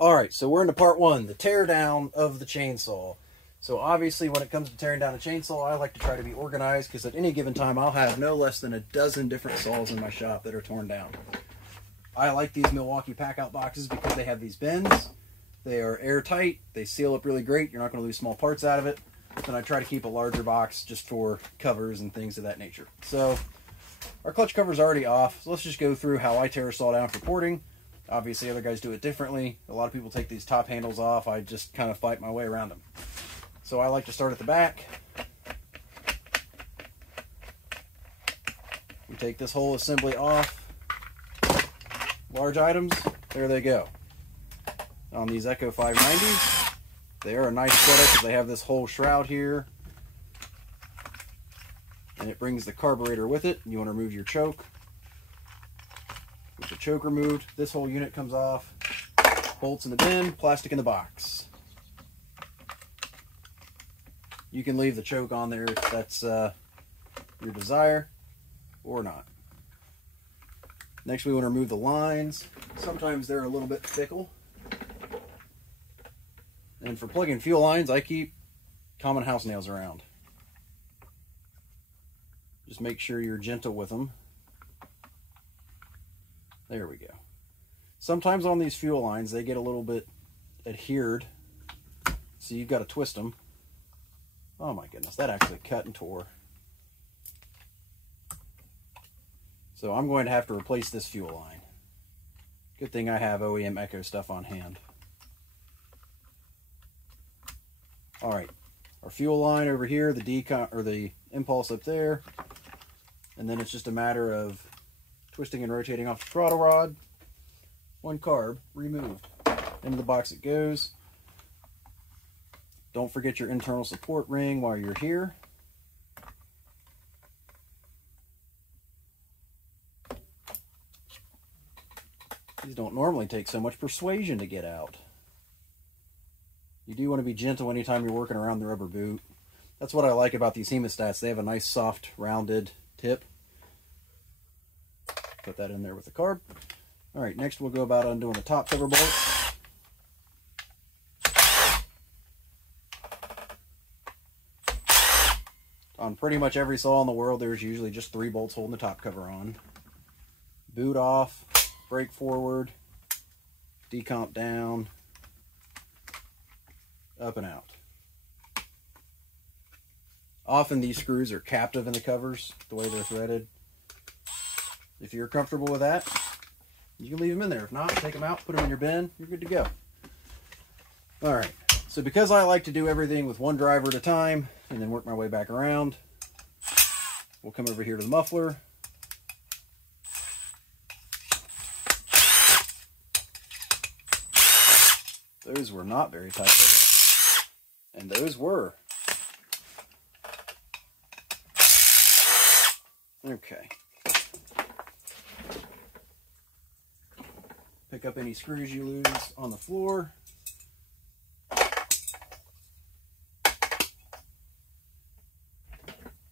All right, so we're into part one, the tear down of the chainsaw. So obviously when it comes to tearing down a chainsaw, I like to try to be organized because at any given time I'll have no less than a dozen different saws in my shop that are torn down. I like these Milwaukee pack-out boxes because they have these bins. They are airtight, they seal up really great, you're not going to lose small parts out of it. Then I try to keep a larger box just for covers and things of that nature. So our clutch cover is already off, so let's just go through how I tear a saw down for porting. Obviously, other guys do it differently. A lot of people take these top handles off. I just kind of fight my way around them. So I like to start at the back. We take this whole assembly off. Large items, there they go. On these Echo 590s, they are a nice setup because they have this whole shroud here. And it brings the carburetor with it. You want to remove your choke. With the choke removed, this whole unit comes off. Bolts in the bin, plastic in the box. You can leave the choke on there if that's your desire, or not. Next, we want to remove the lines. Sometimes they're a little bit fickle. And for plugging fuel lines, I keep common house nails around. Just make sure you're gentle with them. There we go. Sometimes on these fuel lines, they get a little bit adhered, so you've got to twist them. Oh my goodness, that actually cut and tore. So I'm going to have to replace this fuel line. Good thing I have OEM Echo stuff on hand. All right, our fuel line over here, the impulse up there, and then it's just a matter of twisting and rotating off the throttle rod. One carb removed. Into the box it goes. Don't forget your internal support ring while you're here. These don't normally take so much persuasion to get out. You do want to be gentle anytime you're working around the rubber boot. That's what I like about these hemostats. They have a nice soft rounded tip. Put that in there with the carb. All right, next we'll go about undoing the top cover bolt. On pretty much every saw in the world, there's usually just 3 bolts holding the top cover on. Boot off, brake forward, decomp down, up and out. Often these screws are captive in the covers, the way they're threaded. If you're comfortable with that, you can leave them in there. If not, take them out, put them in your bin, you're good to go. All right, so because I like to do everything with one driver at a time and then work my way back around, we'll come over here to the muffler. Those were not very tight, were they? And those were. Okay. Pick up any screws you lose on the floor.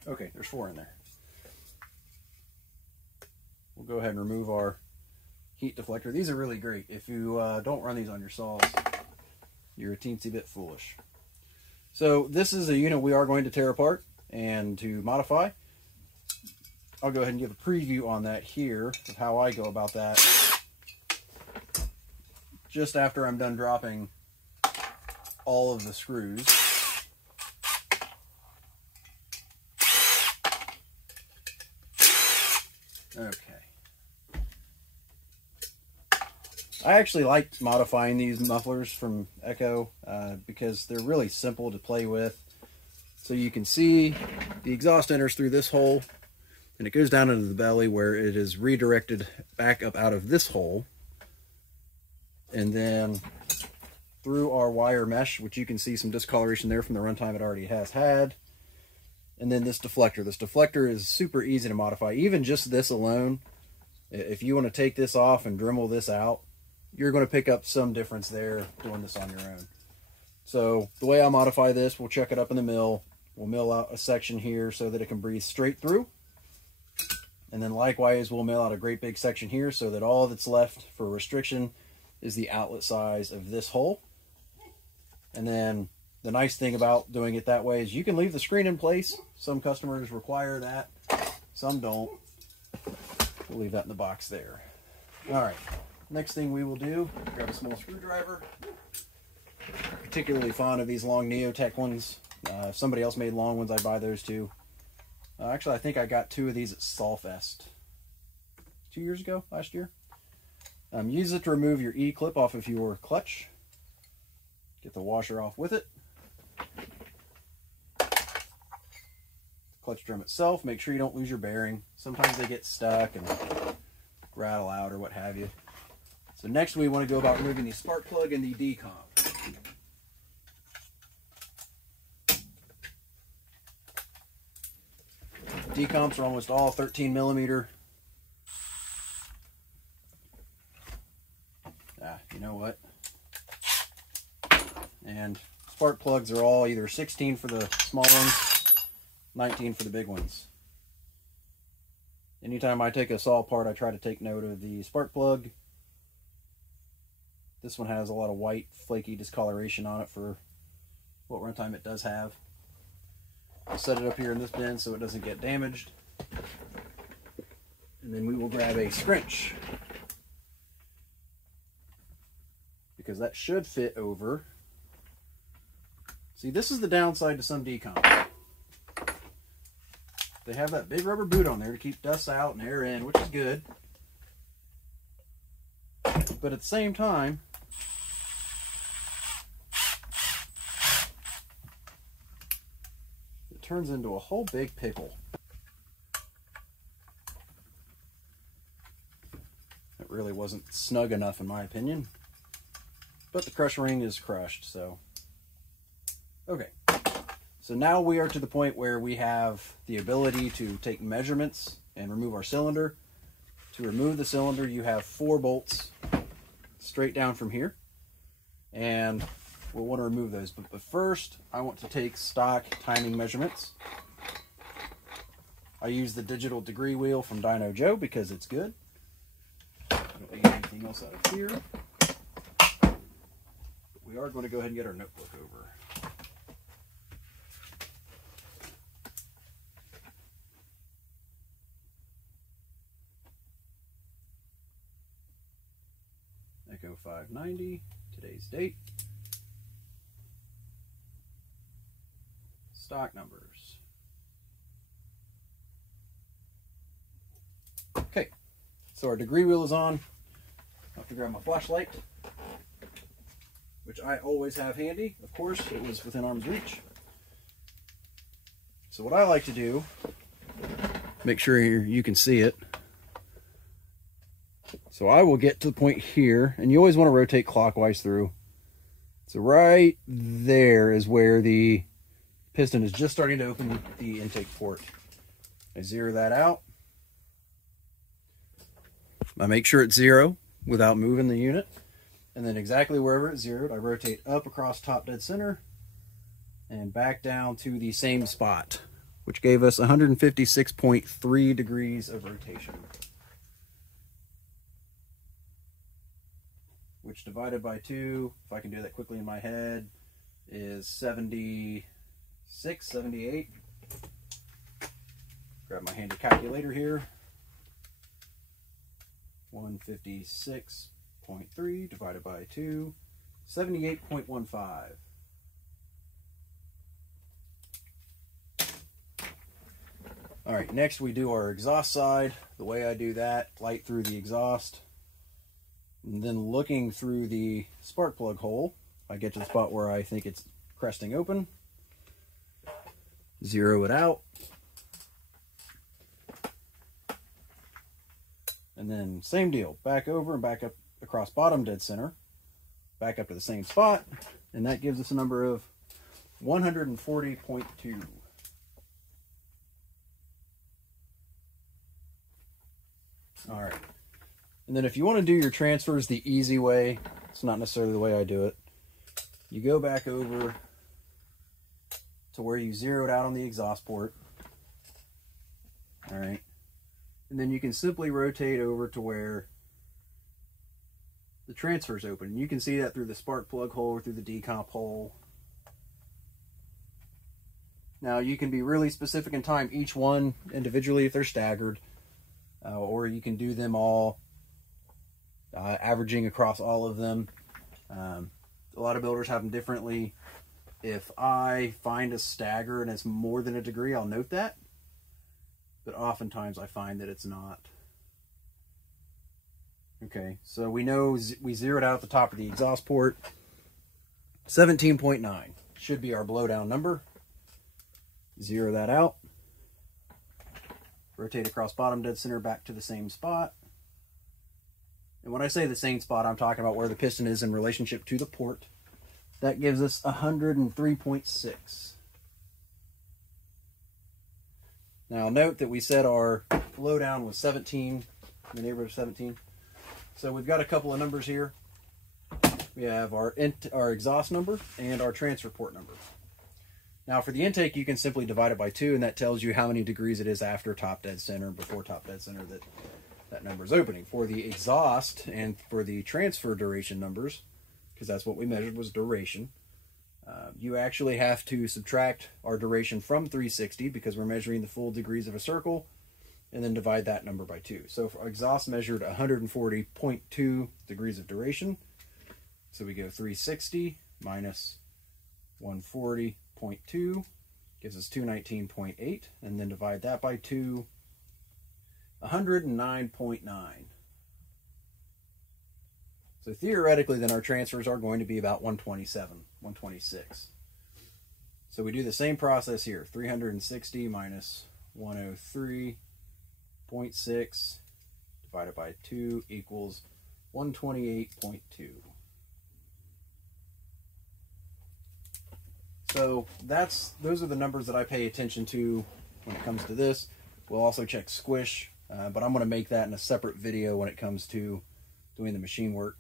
Okay, there's 4 in there. We'll go ahead and remove our heat deflector. These are really great. If you don't run these on your saws, you're a teensy bit foolish. So this is a unit we are going to tear apart and to modify. I'll go ahead and give a preview on that here of how I go about that just after I'm done dropping all of the screws. Okay. I actually like modifying these mufflers from Echo because they're really simple to play with. So you can see the exhaust enters through this hole and it goes down into the belly where it is redirected back up out of this hole. And then through our wire mesh, which you can see some discoloration there from the runtime it already has had. And then this deflector. This deflector is super easy to modify. Even just this alone, if you want to take this off and Dremel this out, you're going to pick up some difference there doing this on your own. So the way I modify this, we'll chuck it up in the mill. We'll mill out a section here so that it can breathe straight through. And then likewise, we'll mill out a great big section here so that all that's left for restriction is the outlet size of this hole. And then the nice thing about doing it that way is you can leave the screen in place. Some customers require that, some don't. We'll leave that in the box there. All right, next thing we will do, grab a small screwdriver. Particularly fond of these long Neotech ones. If somebody else made long ones, I'd buy those too. Actually, I think I got 2 of these at Solfest 2 years ago, last year. Use it to remove your E-clip off of your clutch. Get the washer off with it. Clutch drum itself, make sure you don't lose your bearing. Sometimes they get stuck and rattle out or what have you. So next we want to go about removing the spark plug and the decomp. Decomps are almost all 13 millimeter. You know what? And spark plugs are all either 16 for the small ones, 19 for the big ones. Anytime I take a saw apart, I try to take note of the spark plug. This one has a lot of white, flaky discoloration on it for what runtime it does have. I'll set it up here in this bin so it doesn't get damaged. And then we will grab a scrunch, because that should fit over. See, this is the downside to some decomps. They have that big rubber boot on there to keep dust out and air in, which is good. But at the same time, it turns into a whole big pickle. It really wasn't snug enough in my opinion. But the crush ring is crushed, so. Okay. So now we are to the point where we have the ability to take measurements and remove our cylinder. To remove the cylinder, you have 4 bolts straight down from here. And we'll want to remove those. But first, I want to take stock timing measurements. I use the digital degree wheel from Dyno Joe because it's good. I don't need anything else out of here. But we are going to go ahead and get our notebook over. Echo 590, today's date, stock numbers. Okay, so our degree wheel is on. I have to grab my flashlight, which I always have handy. Of course, it was within arm's reach. So what I like to do, make sure you can see it. So I will get to the point here, and you always want to rotate clockwise through. So right there is where the piston is just starting to open the intake port. I zero that out. I make sure it's 0 without moving the unit. And then exactly wherever it's zeroed, I rotate up across top dead center and back down to the same spot, which gave us 156.3 degrees of rotation. Which divided by 2, if I can do that quickly in my head, is 76, 78. Grab my handy calculator here. 156.3 divided by 2, 78.15. All right, next we do our exhaust side. The way I do that, light through the exhaust. And then looking through the spark plug hole, I get to the spot where I think it's cresting open. Zero it out. And then same deal, back over and back up across bottom dead center, back up to the same spot, and that gives us a number of 140.2. All right. And then if you want to do your transfers the easy way, it's not necessarily the way I do it. You go back over to where you zeroed out on the exhaust port. All right. And then you can simply rotate over to where the transfer's open. You can see that through the spark plug hole or through the decomp hole. Now you can be really specific and time each one individually if they're staggered, or you can do them all averaging across all of them. A lot of builders have them differently. If I find a stagger and it's more than a degree, I'll note that, but oftentimes I find that it's not. Okay, so we know we zeroed out at the top of the exhaust port. 17.9 should be our blowdown number. Zero that out. Rotate across bottom dead center back to the same spot. And when I say the same spot, I'm talking about where the piston is in relationship to the port. That gives us 103.6. Now note that we said our blowdown was 17, in the neighborhood of 17. So we've got a couple of numbers here. We have our exhaust number and our transfer port number. Now for the intake, you can simply divide it by 2, and that tells you how many degrees it is after top dead center, before top dead center that number is opening. For the exhaust and for the transfer duration numbers, because that's what we measured was duration, you actually have to subtract our duration from 360 because we're measuring the full degrees of a circle, and then divide that number by 2. So for exhaust measured 140.2 degrees of duration. So we go 360 minus 140.2 gives us 219.8, and then divide that by 2, 109.9. So theoretically then our transfers are going to be about 127, 126. So we do the same process here. 360 minus 103.6 divided by 2 equals 128.2. So those are the numbers that I pay attention to when it comes to this. We'll also check squish, but I'm going to make that in a separate video when it comes to doing the machine work.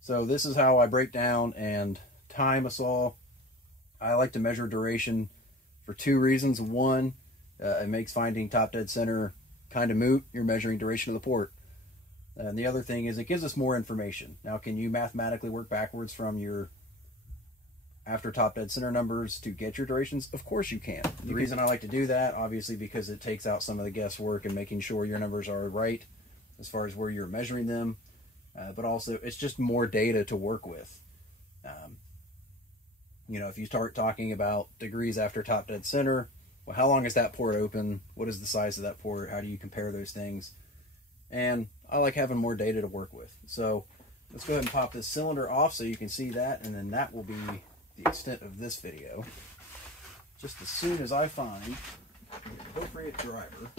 So this is how I break down and time a saw. I like to measure duration for 2 reasons. One, it makes finding top dead center kind of moot. You're measuring duration of the port. And the other thing is it gives us more information. Now, can you mathematically work backwards from your after top dead center numbers to get your durations? Of course you can. The reason I like to do that, obviously, because it takes out some of the guesswork and making sure your numbers are right as far as where you're measuring them. But also, it's just more data to work with. You know, if you start talking about degrees after top dead center, well, how long is that port open? What is the size of that port? How do you compare those things? And I like having more data to work with. So let's go ahead and pop this cylinder off so you can see that, and then that will be the extent of this video. Just as soon as I find the appropriate driver.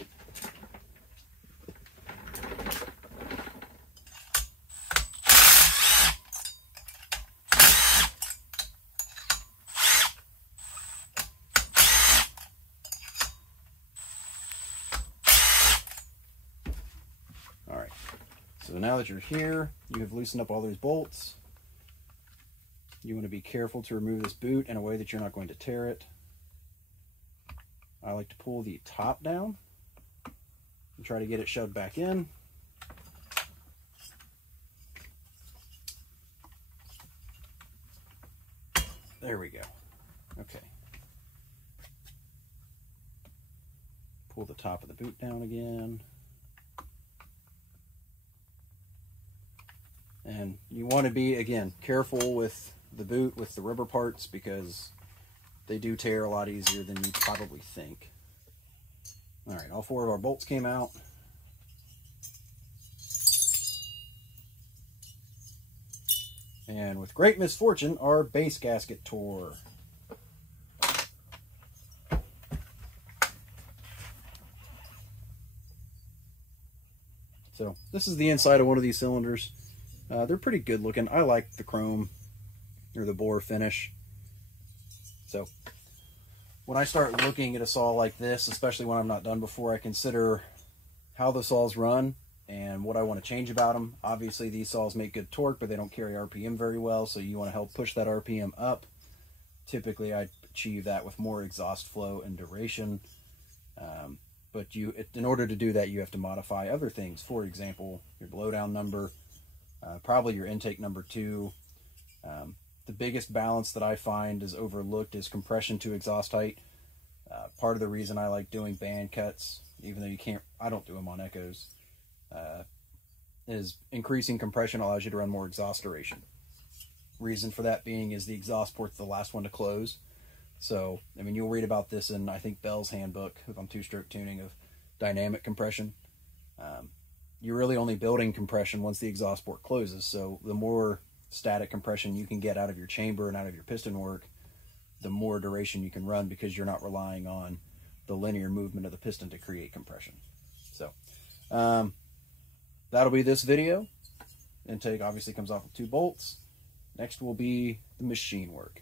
Alright, so now that you're here, you have loosened up all those bolts. You want to be careful to remove this boot in a way that you're not going to tear it. I like to pull the top down and try to get it shoved back in. There we go. Okay. Pull the top of the boot down again. And you want to be, again, careful with the boot, with the rubber parts, because they do tear a lot easier than you probably think. Alright, all 4 of our bolts came out. And with great misfortune, our base gasket tore. So this is the inside of one of these cylinders. They're pretty good looking. I like the chrome or the bore finish. So when I start looking at a saw like this, especially when I'm not done before, I consider how the saws run and what I want to change about them. Obviously these saws make good torque, but they don't carry RPM very well, so you want to help push that RPM up. Typically I achieve that with more exhaust flow and duration, but in order to do that you have to modify other things. For example, your blowdown number. probably your intake number 2. The biggest balance that I find is overlooked is compression to exhaust height. Part of the reason I like doing band cuts, even though I don't do them on Echoes, is increasing compression allows you to run more exhaust duration. Reason for that being is the exhaust port's the last one to close. So, I mean, you'll read about this in, I think, Bell's handbook, if I'm two-stroke tuning, of dynamic compression. You're really only building compression once the exhaust port closes. So the more static compression you can get out of your chamber and out of your piston work, the more duration you can run, because you're not relying on the linear movement of the piston to create compression. So that'll be this video. Intake obviously comes off with 2 bolts. Next will be the machine work.